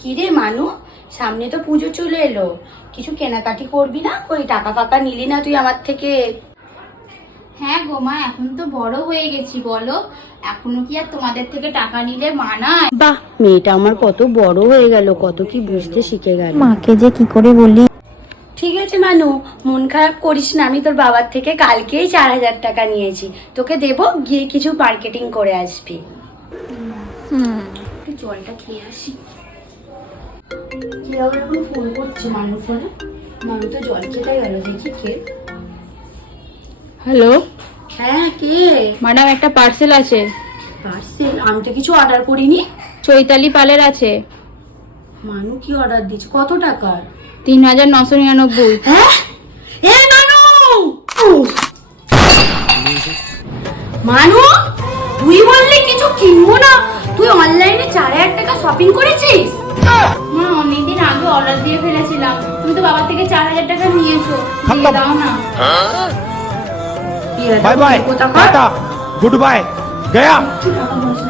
কি রে মানু, সামনে তো পুজো চলে এলো, কিছু কেনাকাটি করবি না? ওই টাকা ফাকা নিলি না তুই আমার থেকে? হ্যাঁ গো মা, এখন তো বড় হয়ে গেছি, বলো এখনো কি আর তোমাদের থেকে টাকা নিলে মানায়? বাহ, মেয়েটা আমার কত বড় হয়ে গেল, কত কি বুঝতে শিখে গেল। মাকে যে কি করে বলি। ঠিক আছে মানু, মন খারাপ করিস না, আমি তোর বাবার থেকে কালকেই 4,000 টাকা নিয়েছি, তোকে দেবো, গিয়ে কিছু মার্কেটিং করে আসবি। একটু জলটা খেয়ে আসি। কি আবার এখন ফোন করছে মানু ফোনে? মানু তো জল খেতে গেল, দেখি কে। হ্যালো হ্যাঁ, কে? ম্যাডাম, একটা পার্সেল আছে। পার্সেল? আমি তো কিছু অর্ডার করিনি। চৈতালি পালের আছে। মানু কি অর্ডার দিচ্ছে? কত টাকার? 3,999। হ্যাঁ, এ মানু, মানু তুই বললি কিছু কিনবো না, তুই অনলাইনে 4,000 টাকা শপিং করেছিস? মা, অনেকদিন আগে অর্ডার দিয়ে ফেলেছিলাম, তুমি তো বাবার থেকে 4,000 টাকা নিয়েছো, দিয়ে দাও না। Bye bye tata goodbye गया। কি টাকা পয়সা